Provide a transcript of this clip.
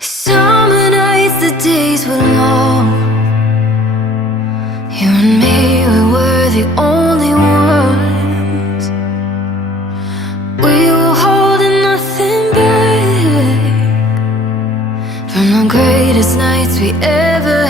Summer nights, the days were long. You and me, we were the only ones. We were holding nothing back from the greatest nights we ever